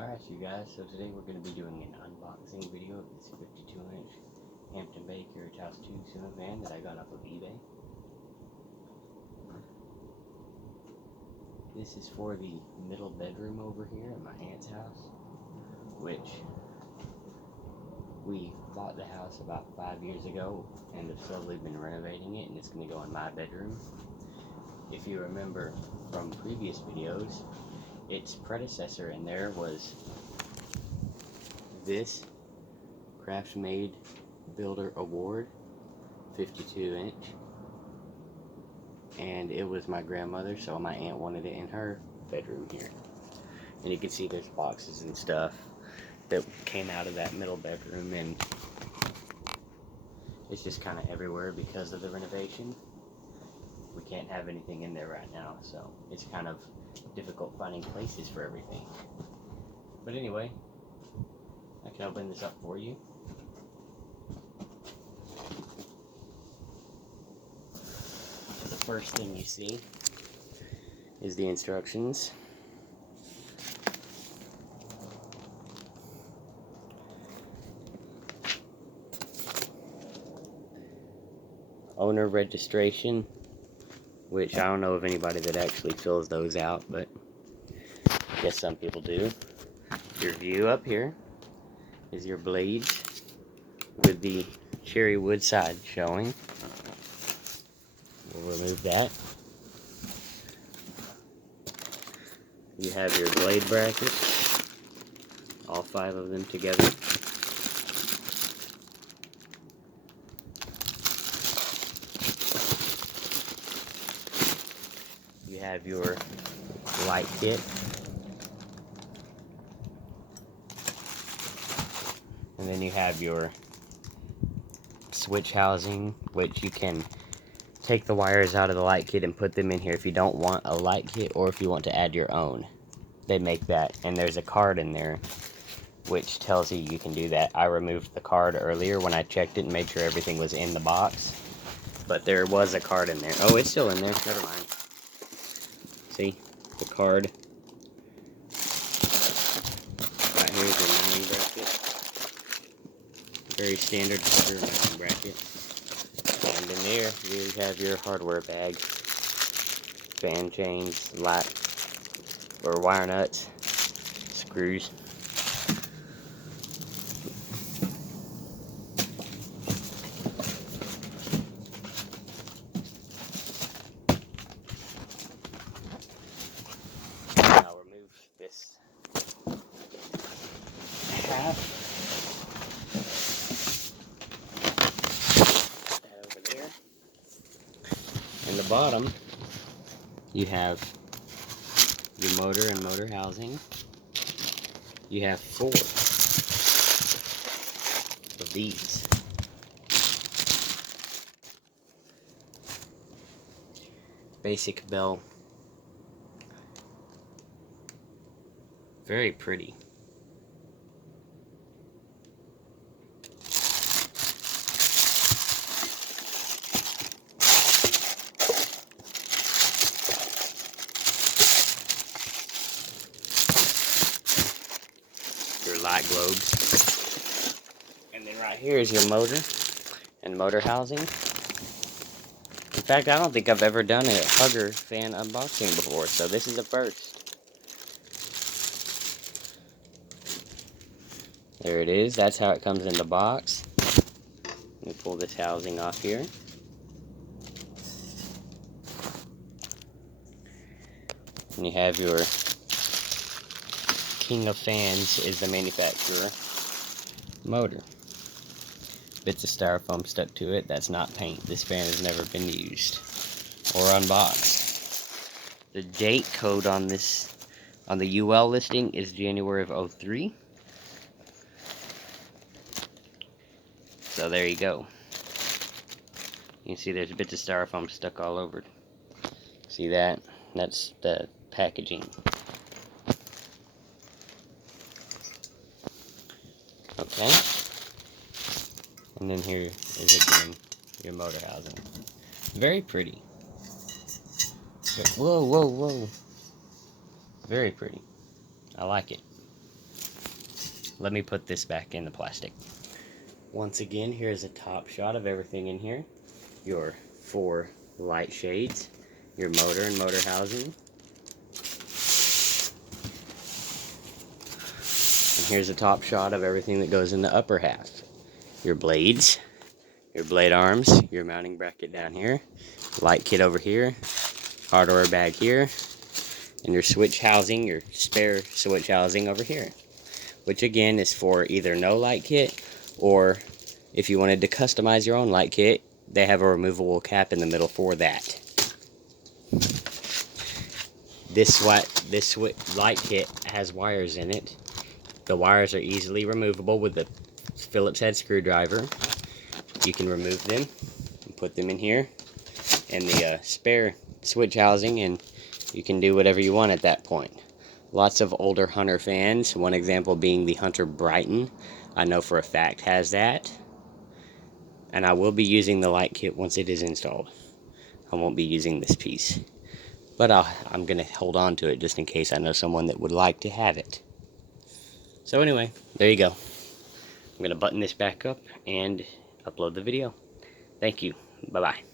Alright you guys, so today we're going to be doing an unboxing video of this 52-inch Hampton Carriage House 2 cement van that I got off of eBay. This is for the middle bedroom over here at my aunt's house, which we bought the house about 5 years ago and have slowly been renovating it, and it's going to go in my bedroom. If you remember from previous videos, its predecessor in there was this Craft-Made Builder Award 52-inch, and it was my grandmother, so my aunt wanted it in her bedroom here. And you can see there's boxes and stuff that came out of that middle bedroom, and it's just kind of everywhere because of the renovation. We can't have anything in there right now, so it's kind of difficult finding places for everything. But anyway, I can open this up for you. The first thing you see is the instructions. Owner registration, which I don't know of anybody that actually fills those out, but I guess some people do. Your view up here is your blades with the cherry wood side showing. We'll remove that. You have your blade brackets, all 5 of them together. You have your light kit. And then you have your switch housing, which you can take the wires out of the light kit and put them in here if you don't want a light kit or if you want to add your own. They make that, and there's a card in there which tells you can do that. I removed the card earlier when I checked it and made sure everything was in the box, but there was a card in there. Oh, it's still in there, never mind. See, the card. Right here is your mounting bracket. Very standard cover mounting bracket. And in there, you have your hardware bag. Fan chains, light, or wire nuts, screws. I'll remove this half. Put that over there. In the bottom, you have your motor and motor housing. You have 4 of these. Basic bell. Very pretty. Your light globes. And then right here is your motor and motor housing. In fact, I don't think I've ever done a Hugger fan unboxing before, so this is a first. There it is. That's how it comes in the box. Let me pull this housing off here. And you have your King of Fans is the manufacturer motor. Bits of styrofoam stuck to it. That's not paint. This fan has never been used or unboxed. The date code on this, on the UL listing, is January of 03. So there you go. You can see there's bits of styrofoam stuck all over. See that? That's the packaging. Okay. And then here is again your motor housing. Very pretty. Whoa, whoa, whoa. Very pretty. I like it. let me put this back in the plastic. Once again, here's a top shot of everything in here. Your 4 light shades, your motor and motor housing. And here's a top shot of everything that goes in the upper half. Your blades, your blade arms, your mounting bracket down here, light kit over here, hardware bag here, and your switch housing, your spare switch housing over here. Which again is for either no light kit, or if you wanted to customize your own light kit, they have a removable cap in the middle for that. This light kit has wires in it. The wires are easily removable with the Phillips head screwdriver. You can remove them and put them in here, and the spare switch housing, and you can do whatever you want at that point. Lots of older Hunter fans, one example being the Hunter Brighton, I know for a fact has that. And I will be using the light kit once it is installed. I won't be using this piece, but I'm going to hold on to it just in case I know someone that would like to have it. So anyway, there you go. I'm going to button this back up and upload the video. Thank you. Bye-bye.